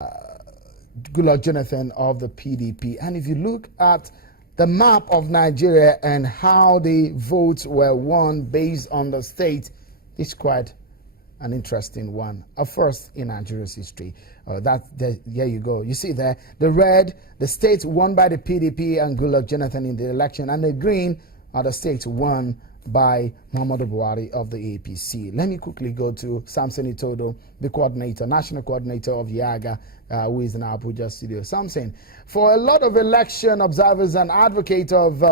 Goodluck Jonathan of the PDP. And if you look at the map of Nigeria and how the votes were won based on the state, it's quite an interesting one. A first in Nigeria's history. There you go. You see there, the red, the states won by the PDP and Goodluck Jonathan in the election, and the green are the states won by Muhammadu Buhari of the APC. Let me quickly go to Samson Itodo, the coordinator, national coordinator of YAGA, who is in our Abuja studio. Samson, for a lot of election observers and advocates of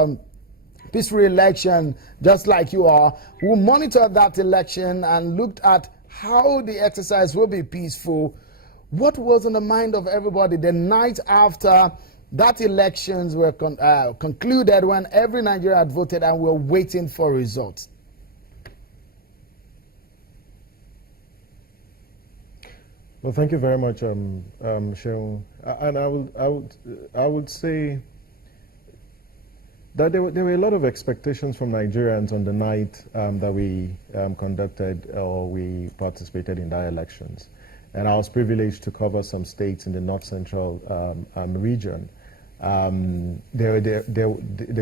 peaceful election, just like you are, who monitored that election and looked at how the exercise will be peaceful, what was on the mind of everybody the night after that elections were concluded, when every Nigerian had voted and were waiting for results? Well, thank you very much, Sheung. And I would say that there were a lot of expectations from Nigerians on the night that we conducted or we participated in the elections. And I was privileged to cover some states in the North Central region. The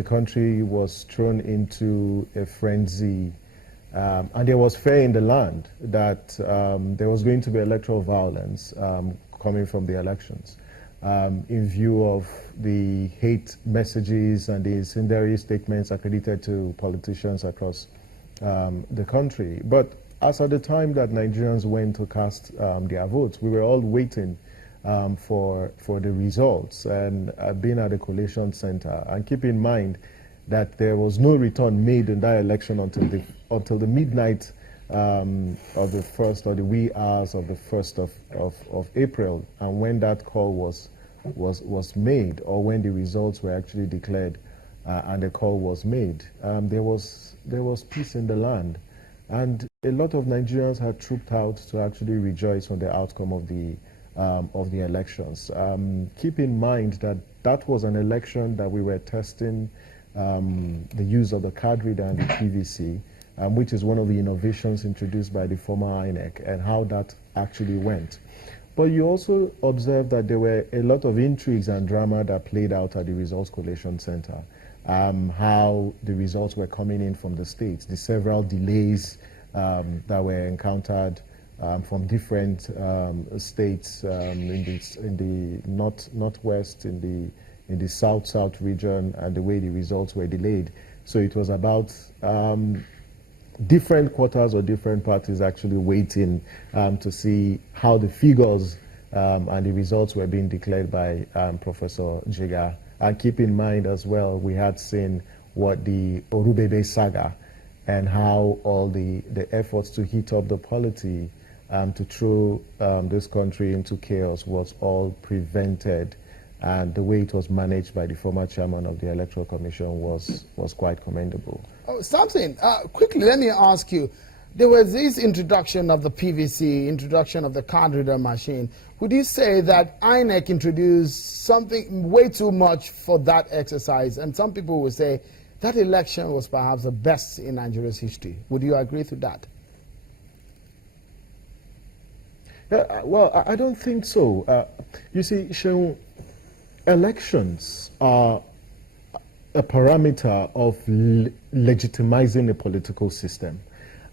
country was thrown into a frenzy, and there was fear in the land that there was going to be electoral violence coming from the elections, in view of the hate messages and the incendiary statements accredited to politicians across the country. But as at the time that Nigerians went to cast their votes, we were all waiting for the results, and being at the collation center. And keep in mind that there was no return made in that election until the midnight of the first, or the wee hours of the 1st of April. And when that call was made, or when the results were actually declared and the call was made, there was peace in the land. And a lot of Nigerians had trooped out to actually rejoice on the outcome of the elections. Keep in mind that that was an election that we were testing the use of the card reader and the PVC, which is one of the innovations introduced by the former INEC, and how that actually went. But you also observed that there were a lot of intrigues and drama that played out at the Results Collation Center. How the results were coming in from the states, the several delays that were encountered from different states in the northwest, in the south region, and the way the results were delayed. So it was about different quarters or different parties actually waiting to see how the figures and the results were being declared by Professor Jiga. And keep in mind as well, we had seen what the Orubebe saga and how all the efforts to heat up the polity to throw this country into chaos was all prevented. And the way it was managed by the former chairman of the Electoral Commission was quite commendable. Oh, something, quickly, let me ask you. There was this introduction of the PVC, introduction of the card reader machine. Would you say that INEC introduced something way too much for that exercise? And some people would say that election was perhaps the best in Nigeria's history. Would you agree to that? Well, I don't think so. You see, Sheung, elections are a parameter of legitimizing a political system.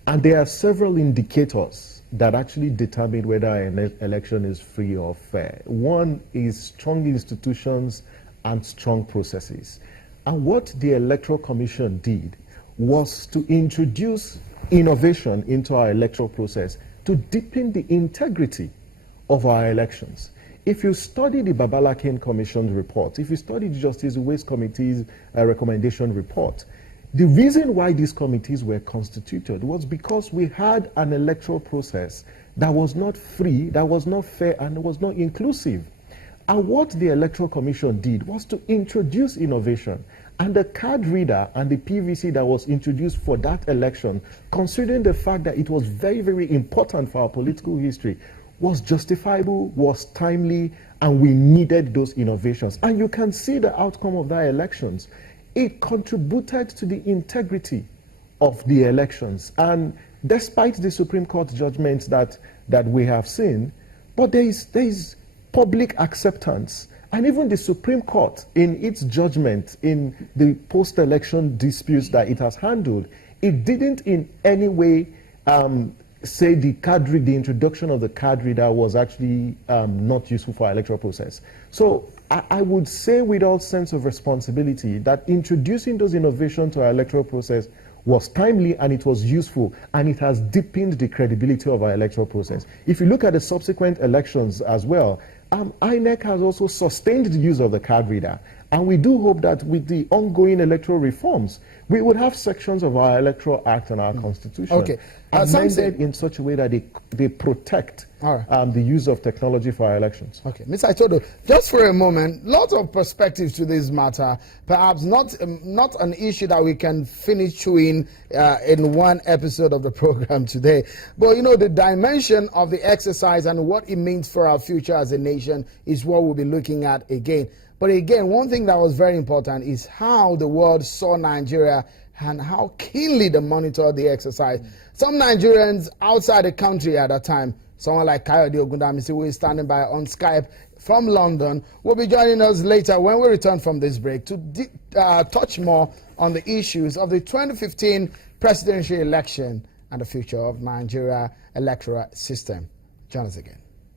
And there are several indicators that actually determine whether an election is free or fair. One is strong institutions and strong processes. And what the Electoral Commission did was to introduce innovation into our electoral process to deepen the integrity of our elections. If you study the Babalakin Commission's report, if you study the Justice Waste Committee's recommendation report, the reason why these committees were constituted was because we had an electoral process that was not free, that was not fair, and was not inclusive. And what the Electoral Commission did was to introduce innovation. And the card reader and the PVC that was introduced for that election, considering the fact that it was very, very important for our political history, was justifiable, was timely, and we needed those innovations. And you can see the outcome of that elections. It contributed to the integrity of the elections. And despite the Supreme Court judgments that we have seen, but there is public acceptance. And even the Supreme Court, in its judgment in the post-election disputes that it has handled, it didn't in any way say the introduction of the card reader was actually not useful for our electoral process. So I would say with all sense of responsibility that introducing those innovations to our electoral process was timely and it was useful, and it has deepened the credibility of our electoral process. If you look at the subsequent elections as well, INEC has also sustained the use of the card reader, and we do hope that with the ongoing electoral reforms, we would have sections of our electoral act and our constitution amended in such a way that they protect the use of technology for our elections. Okay, Mr. Itodo, just for a moment, lots of perspectives to this matter. Perhaps not an issue that we can finish chewing in one episode of the program today. But you know, the dimension of the exercise and what it means for our future as a nation is what we'll be looking at again. But again, one thing that was very important is how the world saw Nigeria and how keenly they monitored the exercise. Some Nigerians outside the country at that time, someone like Kayode Ogundamisi, who is standing by on Skype from London, will be joining us later when we return from this break to touch more on the issues of the 2015 presidential election and the future of Nigeria electoral system. Join us again.